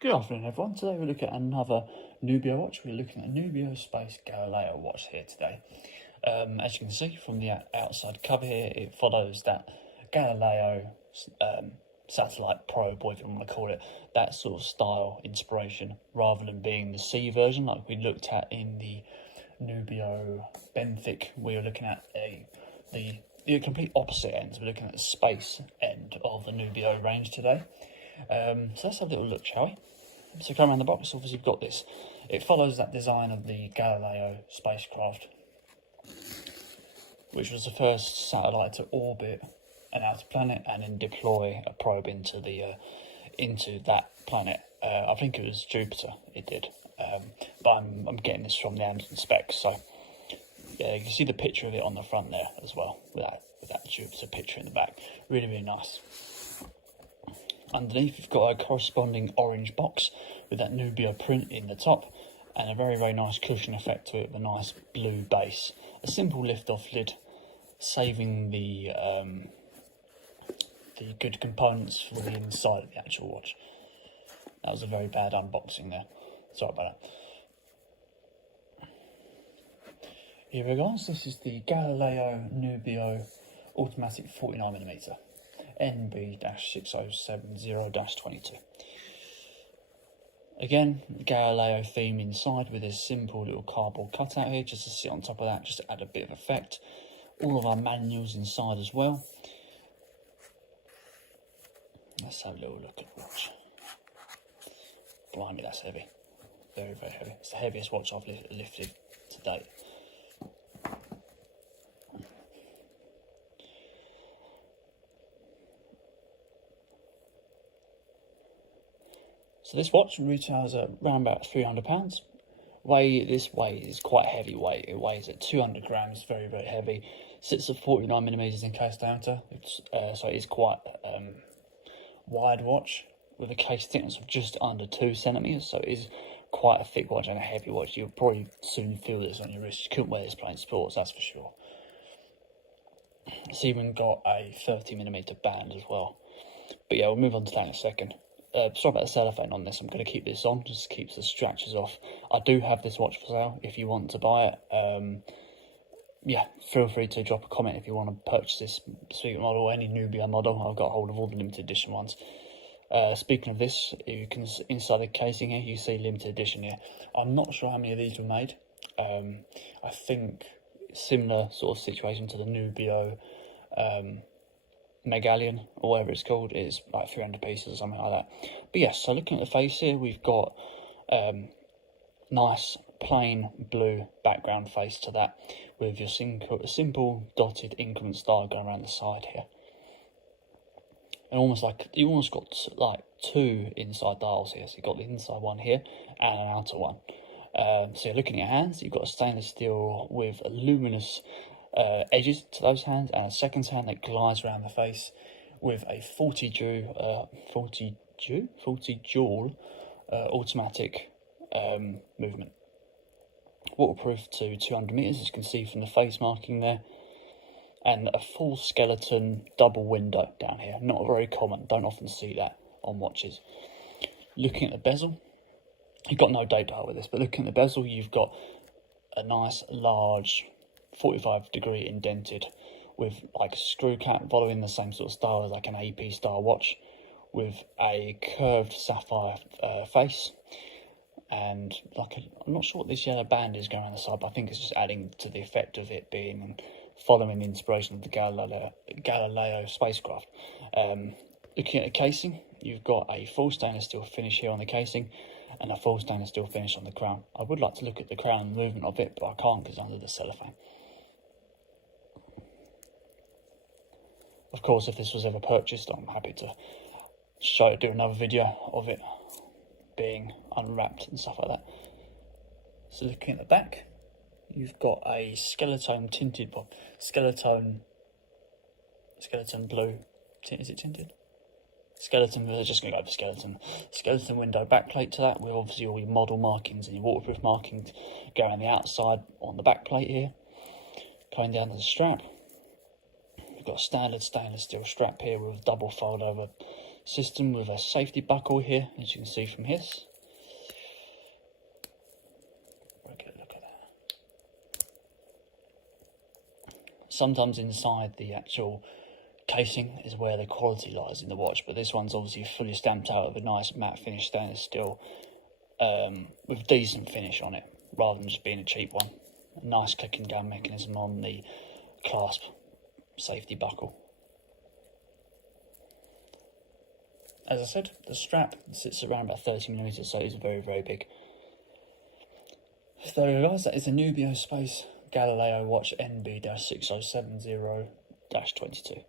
Good afternoon everyone, today we're looking at another Nubeo watch. We're looking at a Nubeo Space Galileo watch here today. As you can see from the outside cover here, it follows that Galileo satellite probe, whatever you want to call it, that sort of style inspiration, rather than being the C version like we looked at in the Nubeo Benthic. We were looking at the complete opposite ends. We're looking at the space end of the Nubeo range today. So let's have a little look, shall we? So going around the box, obviously you've got this. It follows that design of the Galileo spacecraft, which was the first satellite to orbit an outer planet and then deploy a probe into that planet. I think it was Jupiter. It did, but I'm getting this from the Amazon specs. So yeah, you can see the picture of it on the front there as well, with that Jupiter picture in the back. Really, really nice. Underneath you've got a corresponding orange box with that Nubeo print in the top and a very, very nice cushion effect to it with a nice blue base. A simple lift-off lid, saving the good components for the inside of the actual watch. That was a very bad unboxing there. Sorry about that. Here we go. This is the Galileo Nubeo automatic 49mm. NB-6070-22. Again, Galileo theme inside with this simple little cardboard cutout here just to sit on top of that, just to add a bit of effect. All of our manuals inside as well. Let's have a little look at the watch. Blimey, that's heavy. Very, very heavy. It's the heaviest watch I've lifted to date. So this watch retails at around about £300. This weight is quite heavy weight. It weighs at 200 grams, very, very heavy. Sits at 49mm in case diameter. So it is quite wide watch with a case thickness of just under 2 centimeters. So it is quite a thick watch and a heavy watch. You'll probably soon feel this on your wrist. You couldn't wear this playing sports, that's for sure. It's even got a 30mm band as well. But yeah, we'll move on to that in a second. Sorry about the cellophane on this. I'm going to keep this on, just keeps the scratches off. I do have this watch for sale if you want to buy it. Yeah, feel free to drop a comment if you want to purchase this specific model or any Nubeo model. I've got hold of all the limited edition ones. Speaking of this, you can inside the casing here, you see limited edition here. I'm not sure how many of these were made. I think similar sort of situation to the Nubeo Megalion or whatever it's called, is like 300 pieces or something like that. But yes, so looking at the face here, we've got nice plain blue background face to that with your simple dotted increment star going around the side here, and you almost got like two inside dials here. So you've got the inside one here and an outer one. So you're looking at your hands, you've got a stainless steel with a luminous edges to those hands, and a second hand that glides around the face with a 40 joule automatic movement. Waterproof to 200 meters, as you can see from the face marking there, and a full skeleton double window down here. Not very common, don't often see that on watches. Looking at the bezel, you've got no date dial with this, but looking at the bezel, you've got a nice large 45-degree indented with like a screw cap following the same sort of style as like an AP style watch, with a curved sapphire face, and I'm not sure what this yellow band is going around the side, but I think it's just adding to the effect of it being following the inspiration of the Galileo spacecraft. Looking at the casing, you've got a full stainless steel finish here on the casing and a full stainless steel finish on the crown. I would like to look at the crown and the movement of it, but I can't because it's under the cellophane. Of course, if this was ever purchased, I'm happy to do another video of it being unwrapped and stuff like that. So looking at the back, you've got a skeleton blue. Is it tinted? Skeleton. We're just going to go for skeleton window backplate to that, with obviously all your model markings and your waterproof markings going on the outside on the backplate here. Going down to the strap, we've got a standard stainless steel strap here with double fold over system with a safety buckle here, as you can see from his. Look at that. Sometimes inside the actual casing is where the quality lies in the watch, but this one's obviously fully stamped out with a nice matte finish stainless steel with decent finish on it, rather than just being a cheap one. A nice clicking down mechanism on the clasp safety buckle. As I said, the strap sits around about 30mm, so it's very, very big. So there we go, guys, that is a Nubeo Galileo watch NB-6070-22.